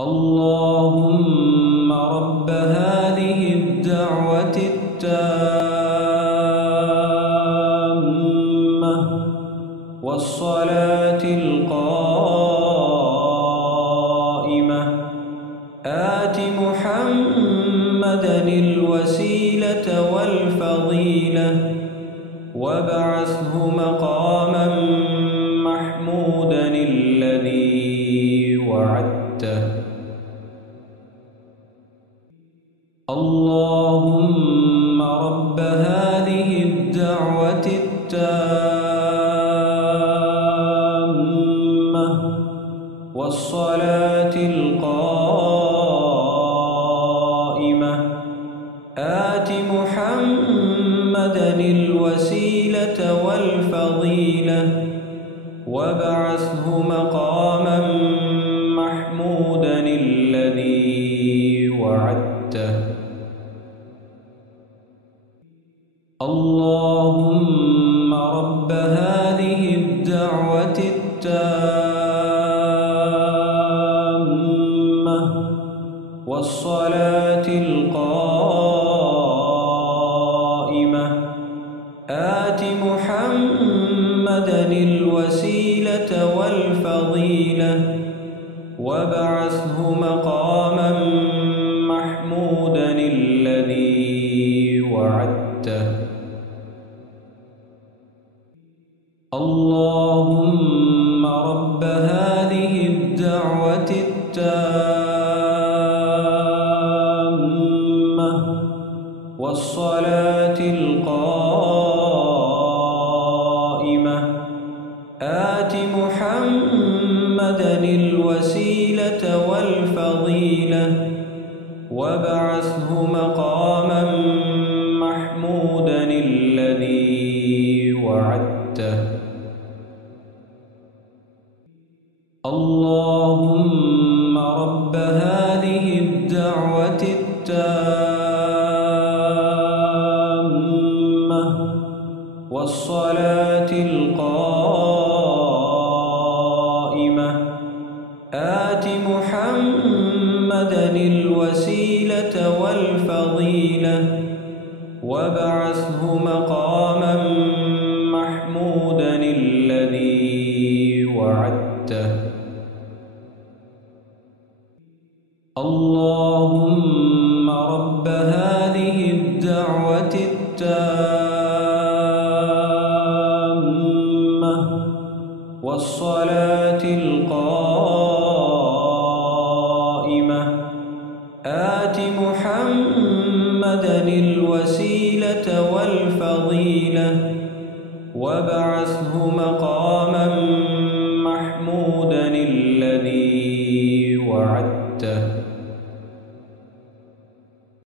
اللهم رب هذه الدعوة التامة والصلاة القائمة آت محمدا الوسيلة والفضيلة وابعثه مقاما محمودا الذي وعدته. اللهم رب هذه الدعوة التامة والصلاة القائمة آت محمدا الوسيلة والفضيلة وابعثه مقاما محمودا الذي وعدته. اللهم رب هذه الدعوة التامة والصلاة القائمة آت محمدا الوسيلة والفضيلة وابعثه مقاما محمودا الذي وعدته. اللهم رب هذه الدعوة التامة والصلاة القائمة آت محمدا الوسيلة والفضيلة وابعثه مقاما محمودا الذي وعدته. اللهم رب هذه الدعوة التامة والصلاة القائمة آت محمدا الوسيلة والفضيلة وابعثه مقاما محمودا الذي وعدته. اللهم رب هذه الدعوة التامة والصلاة القائمة آت محمدا الوسيلة والفضيلة وابعثه مقاما